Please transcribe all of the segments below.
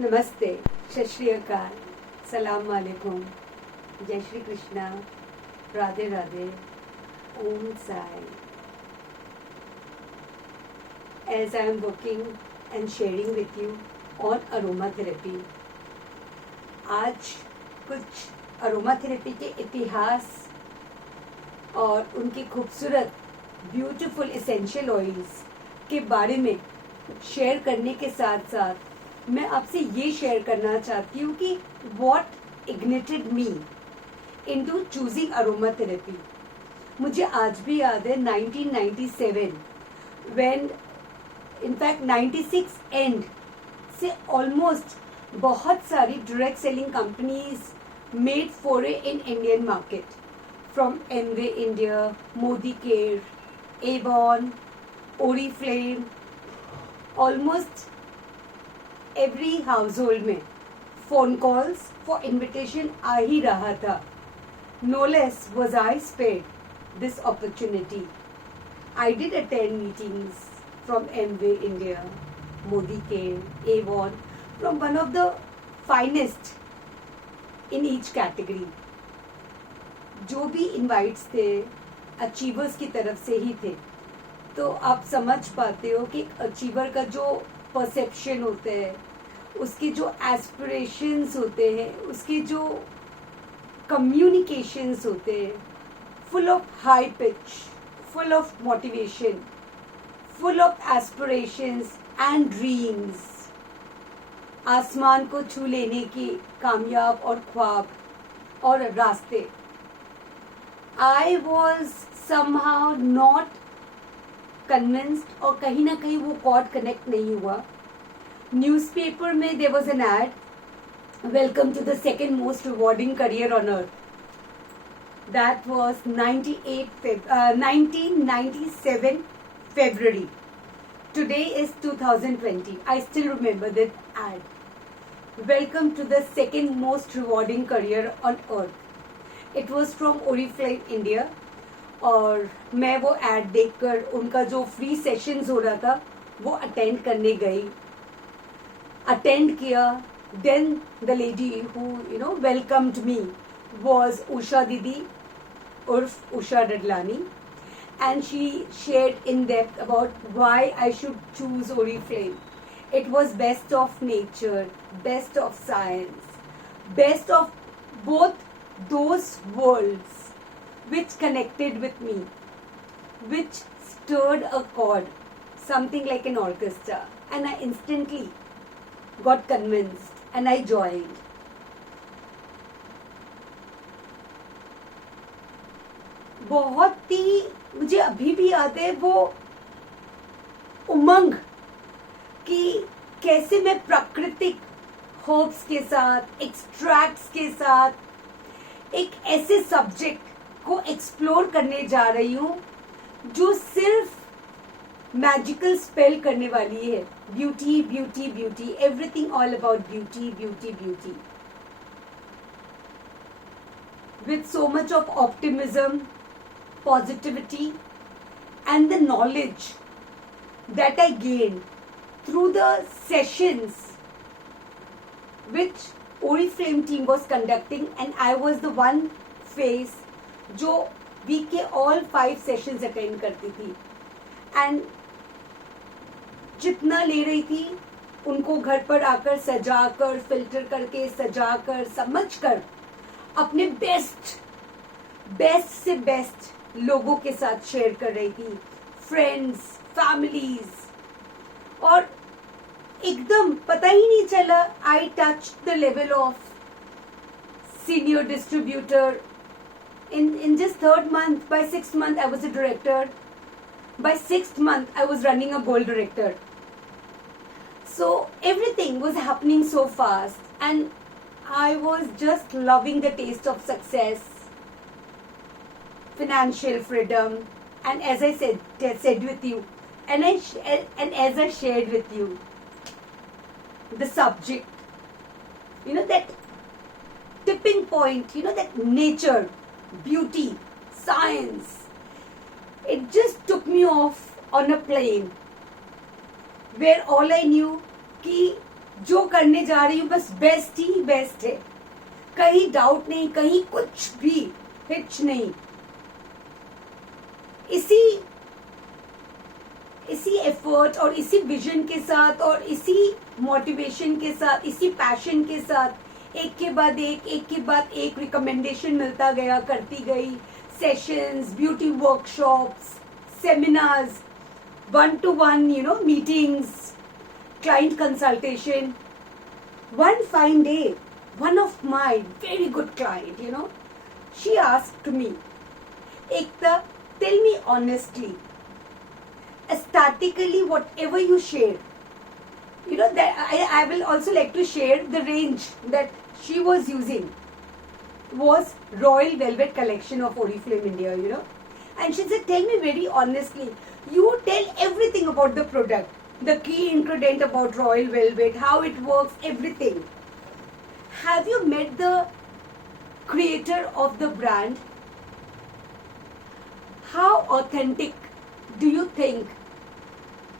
नमस्ते, सत श्री अकाल, सलाम वालेकुम, जय श्री कृष्णा, राधे राधे, ओम Sai. As I am working and sharing with you on aromatherapy, आज कुछ aromatherapy के इतिहास और उनकी खूबसूरत ब्यूटीफुल एसेंशियल ऑयल्स के बारे में शेयर करने के साथ साथ मैं आपसे ये शेयर करना चाहती हूँ कि what ignited me into choosing aromatherapy. मुझे आज भी याद है 1997 when in fact 96 end से almost बहुत सारी direct selling companies made foray in Indian market from Amway India, Modicare, Avon, Oriflame, almost every household में phone calls for invitation आ ही रहा था. No less was I spared this opportunity. I did attend meetings from Amway India, Modicare, Avon, from one of the finest in each category. जो भी invites थे achievers की तरफ से ही थे. तो आप समझ पाते हो कि अचीवर का जो परसेप्शन होता है, उसके जो एस्पिरेशंस होते हैं, उसके जो कम्युनिकेशंस होते हैं, full of high pitch, full of motivation, full of aspirations and dreams, आसमान को छू लेने की कामयाब और ख्वाब और रास्ते. I was somehow not convinced और कहीं ना कहीं वो कॉर्ड कनेक्ट नहीं हुआ. न्यूज़पेपर में there was an ad, welcome to the second most rewarding career on earth. That was 1997 February. Today is 2020. I still remember that ad. Welcome to the second most rewarding career on earth. It was from Oriflame India. और मैं वो add देखकर उनका जो free sessions हो रहा था वो अटेंड करने गई, अटेंड किया. Then the lady who welcomed me was Usha दीदी उर्फ Usha Dadlani, and she shared in depth about why I should choose Oriflame. It was best of nature, best of science, best of both those worlds which connected with me, which stirred a chord, something like an orchestra, and I instantly got convinced and I joined. बहुत ही मुझे अभी भी याद है वो उमंग कि कैसे मैं प्राकृतिक हर्ब्स के साथ, एक्सट्रैक्ट्स के साथ एक ऐसे सब्जेक्ट को एक्सप्लोर करने जा रही हूँ जो सिर्फ मैजिकल स्पेल करने वाली है. Beauty beauty beauty, everything all about beauty beauty beauty, with so much of optimism, positivity, and the knowledge that I gained through the sessions which Oriflame team was conducting, and I was the one face जो week के all 5 sessions attend करती थी. and जितना ले रही थी उनको घर पर आकर सजाकर, फिल्टर करके, सजाकर, समझकर अपने बेस्ट से बेस्ट लोगों के साथ शेयर कर रही थी, फ्रेंड्स, फैमिलीज. और एकदम पता ही नहीं चला. I touch the level of senior distributor. In just 3rd month, by 6th month I was a director. By 6th month I was running a gold director. So everything was happening so fast, and I was just loving the taste of success, financial freedom, and as I said with you, and as I shared with you, the subject, that tipping point, that nature, beauty, science, it just took me off on a plane where all I knew कि जो करने जा रही हूँ बस best ही best है, कहीं doubt नहीं, कहीं कुछ भी हिच नहीं। इसी एफर्ट और इसी विजन के साथ और इसी मोटिवेशन के साथ, इसी पैशन के साथ एक के बाद एक रिकमेंडेशन मिलता गया, करती गई। Sessions, beauty workshops, seminars, 1-to-1 meetings, client consultation. One fine day, one of my very good client, she asked me, Ekta, tell me honestly, aesthetically, whatever you share, that I will also like to share the range that she was using was Royal Velvet collection of Oriflame India, and she said, tell me very honestly, you tell everything about the product, the key ingredient about Royal Velvet, how it works, everything. Have you met the creator of the brand? How authentic do you think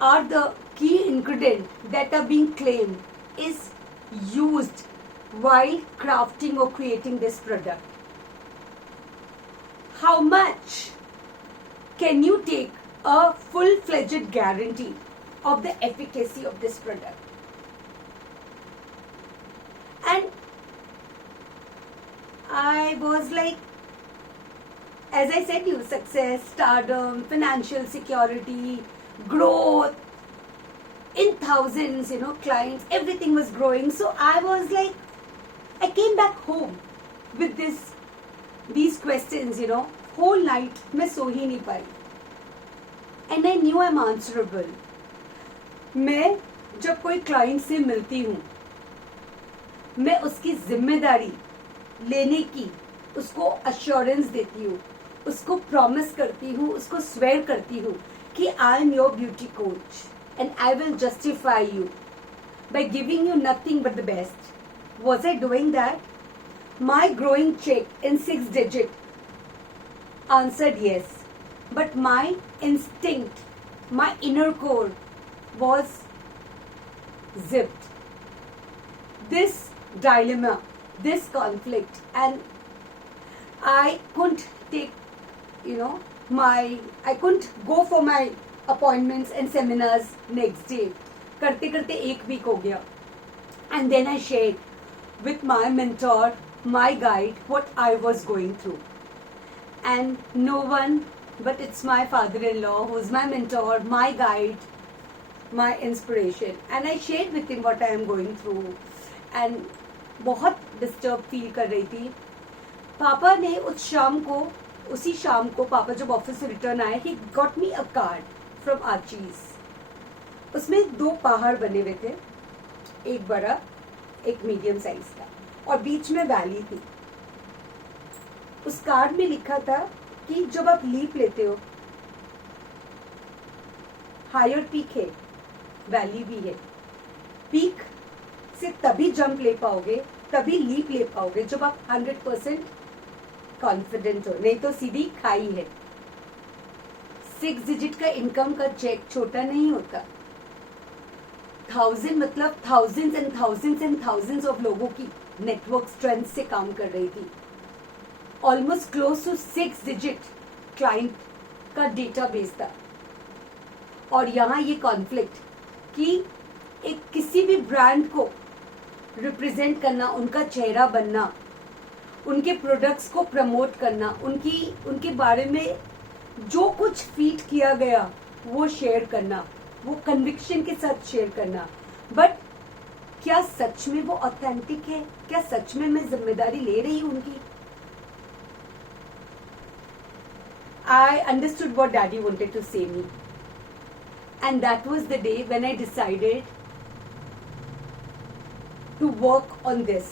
are the key ingredients that are being claimed is used while crafting or creating this product? How much can you take a full-fledged guarantee of the efficacy of this product? And I was like, as I said, success, stardom, financial security, growth, in thousands, clients, everything was growing. So I was like, I came back home with these questions, whole night, मैं सो ही नहीं पाई. And I knew I'm answerable. मैं जब कोई client से मिलती हूँ, मैं उसकी जिम्मेदारी लेने की उसको अश्योरेंस देती हूँ, उसको प्रॉमिस करती हूँ, उसको स्वेयर करती हूँ कि I am your beauty coach and I will justify you by giving you nothing but the best. Was I doing that? My growing check in 6 digit answered yes. But my instinct, my inner core was zipped. This dilemma, this conflict, and I couldn't take, I couldn't go for my appointments and seminars next day. करते करते एक week हो गया. And then I shared with my mentor, my guide, what I was going through. And no one but it's my father-in-law who's my mentor, my guide, my inspiration. And I shared with him what I am going through. And बहुत disturb feel कर रही थी. पापा ने उसी शाम को पापा जब ऑफिस से रिटर्न आए, he got me a card from Archie's. उसमें 2 पहाड़ बने हुए थे, एक बड़ा, एक मीडियम साइज का, और बीच में वैली थी. उस कार्ड में लिखा था कि जब आप लीप लेते हो, हायर पीक है, वैली भी है. पीक से तभी जंप ले पाओगे, तभी लीप ले पाओगे जब आप 100% कॉन्फिडेंट हो, नहीं तो सीधी खाई है. 6 डिजिट का इनकम का चेक छोटा नहीं होता. 1000 मतलब thousands and thousands and thousands of लोगों की नेटवर्क स्ट्रेंथ से काम कर रही थी. Almost close to 6 digit client का डेटाबेस था. और यहाँ ये कॉन्फ्लिक्ट कि एक किसी भी ब्रांड को रिप्रेजेंट करना, उनका चेहरा बनना, उनके प्रोडक्ट्स को प्रमोट करना, उनके बारे में जो कुछ फीड किया गया वो शेयर करना, वो कन्विक्शन के साथ शेयर करना. बट क्या सच में वो ऑथेंटिक है? क्या सच में मैं जिम्मेदारी ले रही हूं उनकी? I understood what Daddy wanted to say me, and that was the day when I decided to work on this.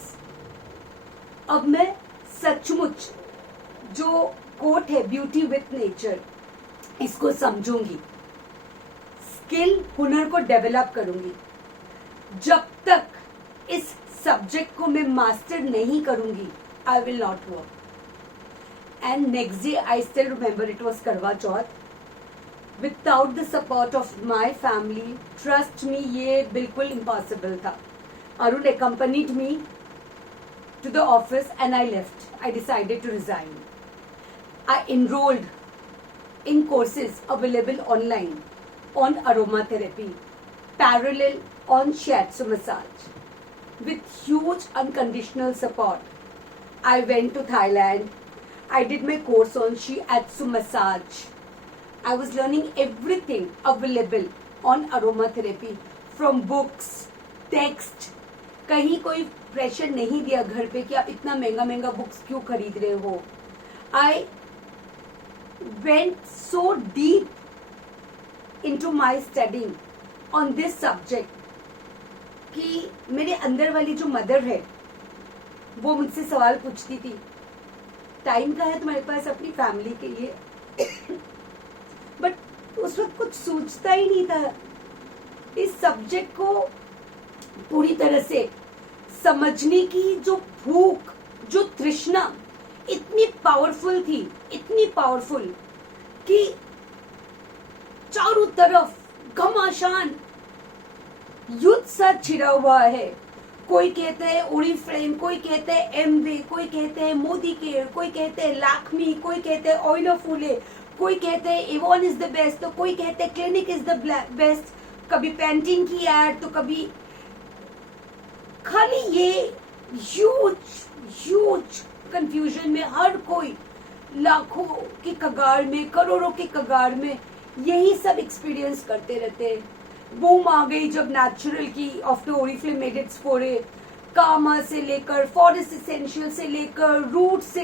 अब मैं सचमुच जो कोट है ब्यूटी विथ नेचर, इसको समझूंगी, स्किल, हुनर को डेवलप करूंगी. जब तक इस सब्जेक्ट को मैं मास्टर नहीं करूंगी, I will not work. And next day I still remember it was Karwa Chauth. Without the support of my family, trust me, ये बिल्कुल impossible था. Arun accompanied me to the office and I left. I decided to resign. I enrolled in courses available online on aromatherapy, parallel on shiatsu massage. With huge unconditional support, I went to Thailand. I did my course on shiatsu massage. I was learning everything available on aromatherapy from books, text. कहीं कोई pressure नहीं दिया घर पे कि आप इतना महंगा महंगा बुक्स क्यों खरीद रहे हो. I went so deep into my studying on this subject कि मेरे अंदर वाली जो मदर है वो मुझसे सवाल पूछती थी, टाइम का है तुम्हारे पास अपनी फैमिली के लिए? बट उस वक्त कुछ सोचता ही नहीं था. इस सब्जेक्ट को पूरी तरह से समझने की जो भूख, जो तृष्णा इतनी पावरफुल थी, इतनी पावरफुल कि चारों तरफ घमासान युद्ध सा छिड़ा हुआ है. कोई कहते हैं ओरिफ्लेम, कोई कहते हैं एमवे, कोई कहते हैं मोदी केयर, कोई कहते हैं लैक्मी, कोई कहते हैं ऑयल ऑफ फूले, कोई कहते हैं एवॉन इज द बेस्ट, तो कोई कहते हैं क्लिनिक इज द बेस्ट. कभी पेंटिंग की एड तो कभी खाली ये ह्यूज कंफ्यूजन में हर कोई लाखों की कगार में, करोड़ों की कगार में यही सब एक्सपीरियंस करते रहते हैं. बूम आ गई जब नेचुरल की of the Oriflame made it's फोरे. कामा से लेकर फॉरेस्ट एसेंशियल से लेकर रूट्स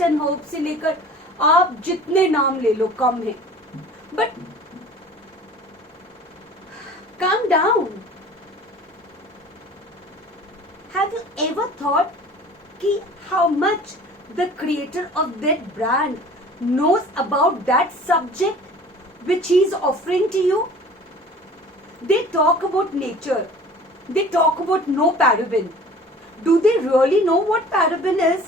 एंड हर्ब से लेकर आप जितने नाम ले लो कम है. But calm down. Have you ever thought कि how much the creator of that brand knows about that subject which he is offering to you? They talk about nature. They talk about no paraben. Do they really know what paraben is?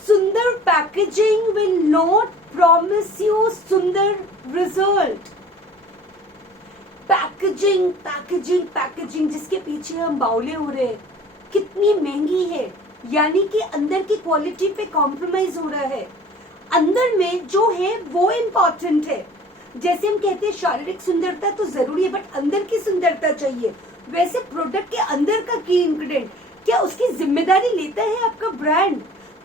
Sundar packaging will not promise you sundar result. Packaging जिसके पीछे हम बावले हो रहे हैं, कितनी महंगी है. यानी कि अंदर की क्वालिटी पे कॉम्प्रोमाइज हो रहा है. अंदर में जो है वो इम्पोर्टेंट है. जैसे हम कहते हैं शारीरिक सुंदरता तो जरूरी है, बट अंदर की सुंदरता चाहिए. वैसे प्रोडक्ट के अंदर का की इंग्रेडिएंट, क्या उसकी जिम्मेदारी लेता है आपका ब्रांड?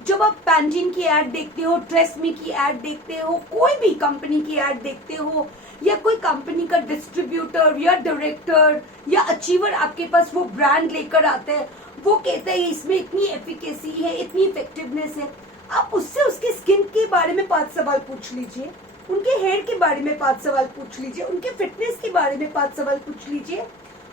जब आप पैंटीन की एड देखते हो, ट्रेसमी की एड देखते हो, कोई भी कंपनी की एड देखते हो, या कोई कंपनी का डिस्ट्रीब्यूटर या डायरेक्टर या अचीवर आपके पास वो ब्रांड लेकर आता है, वो कहता है इसमें इतनी एफिकेसी है, इतनी इफेक्टिवनेस है, आप उससे उसके स्किन के बारे में 5 सवाल पूछ लीजिए, उनके हेयर के बारे में 5 सवाल पूछ लीजिए, उनके फिटनेस के बारे में 5 सवाल पूछ लीजिए.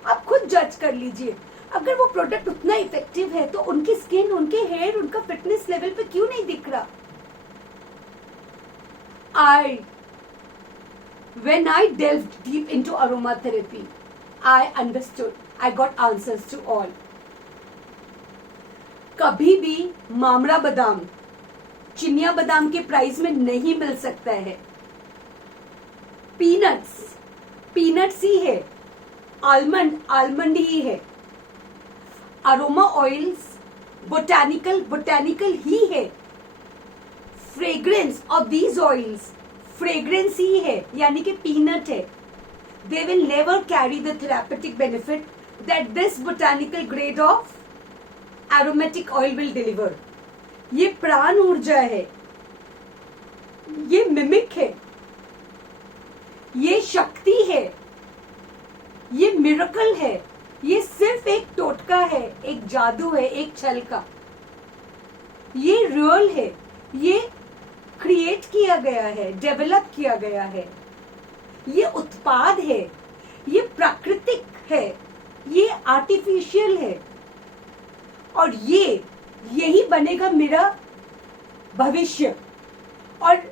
आप खुद जज कर लीजिए. अगर वो प्रोडक्ट उतना इफेक्टिव है तो उनकी स्किन, उनके हेयर, उनका फिटनेस लेवल पे क्यों नहीं दिख रहा? When I delved deep into aromatherapy, I understood. I got answers to all. कभी भी मामरा बादाम चिनिया बादाम के प्राइस में नहीं मिल सकता है. पीनट्स ही है. आलमंड ही है. अरोमा ऑयल्स बोटानिकल ही है. Fragrance of these oils fragrance ही है, यानी कि पीनट है. They will never carry the therapeutic benefit that this botanical grade of aromatic oil will deliver. ये प्राण ऊर्जा है, ये मिमिक है, ये शक्ति है, ये मिरेकल है. ये सिर्फ एक टोटका है, एक जादू है, एक छल का. ये रियल है, ये क्रिएट किया गया है, डेवलप किया गया है. ये उत्पाद है, ये प्राकृतिक है, ये आर्टिफिशियल है. और यही बनेगा मेरा भविष्य. और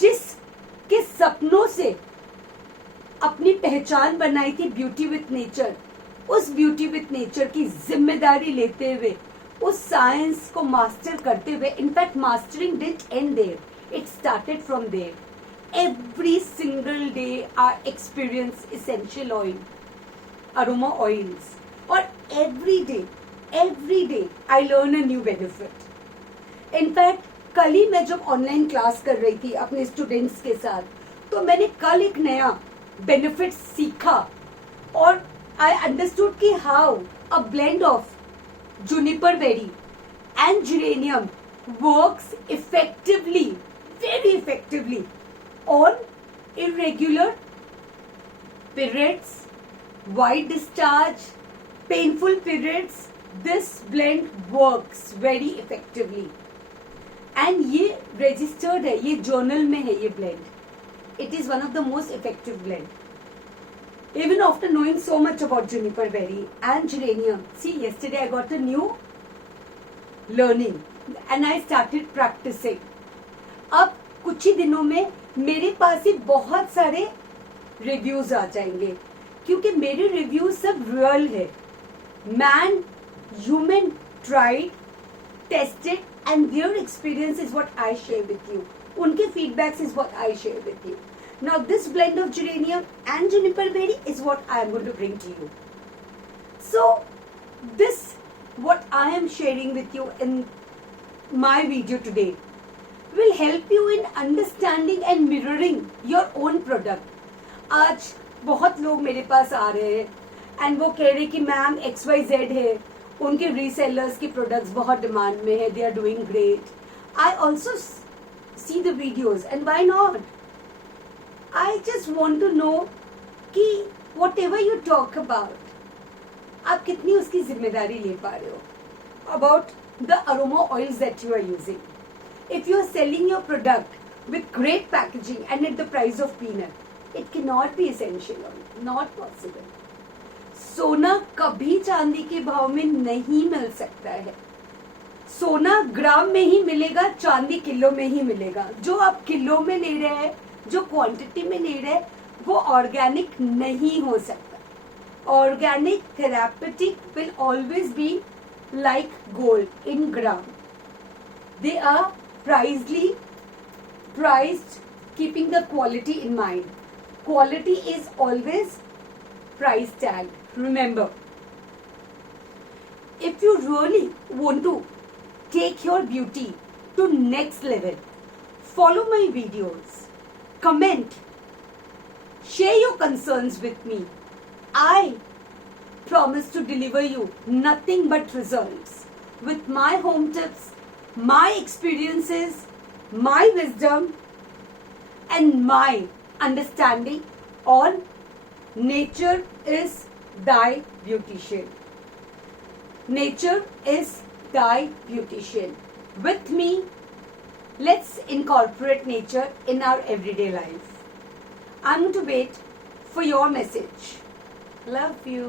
जिसके सपनों से अपनी पहचान बनाई थी ब्यूटी विथ नेचर, उस ब्यूटी विथ नेचर की जिम्मेदारी लेते हुए, उस साइंस को मास्टर करते हुए, in fact mastering didn't end there, it started from there. Every single day I experience essential oil. aroma oils, और every day I learn a new benefit. In fact, कल ही मैं जब ऑनलाइन क्लास कर रही थी अपने स्टूडेंट्स के साथ, तो मैंने कल एक नया बेनिफिट सीखा और आई अंडरस्टूड कि how a blend of juniper berry and geranium works effectively, very effectively on irregular periods, white discharge, painful periods. This blend works very effectively. And ये registered है, ये journal में है ये blend. It is one of the most effective blend. Even after knowing so much about juniper berry and geranium, see, yesterday I got a new learning and I started practicing. अब कुछ ही दिनों में मेरे पास ही बहुत सारे रिव्यूज आ जाएंगे, क्योंकि मेरे रिव्यूज सब रियल है. Man human tried, tested and their experience is what I share with you. उनके feedbacks is what I share with you. Now this blend of geranium and juniper berry is what I am going to bring to you. So this what I am sharing with you in my video today will help you in understanding and mirroring your own product. आज बहुत लोग मेरे पास आ रहे हैं and वो कह रहे कि मैम XYZ है, उनके रीसेलर्स की प्रोडक्ट्स बहुत डिमांड में है, they are doing great. I also see the videos and why not. I just want to know कि whatever you talk about, आप कितनी उसकी जिम्मेदारी ले पा रहे हो about the aroma oils that you are using. If you are selling your product with great packaging and at the price of peanut, it can not be essential oil, not possible. सोना कभी चांदी के भाव में नहीं मिल सकता है. सोना ग्राम में ही मिलेगा, चांदी किलो में ही मिलेगा. जो आप किलो में ले रहे हैं, जो क्वांटिटी में ले रहे हैं, वो ऑर्गेनिक नहीं हो सकता. Organic therapeutic will always be like gold in gram. They are pricely priced keeping the quality in mind. Quality is always price tag. Remember, if you really want to take your beauty to next level, follow my videos, comment, share your concerns with me. I promise to deliver you nothing but results with my home tips, my experiences, my wisdom and my understanding on nature is thy beautician. Nature is thy beautician. With me, let's incorporate nature in our everyday life. I'm going to wait for your message. Love you.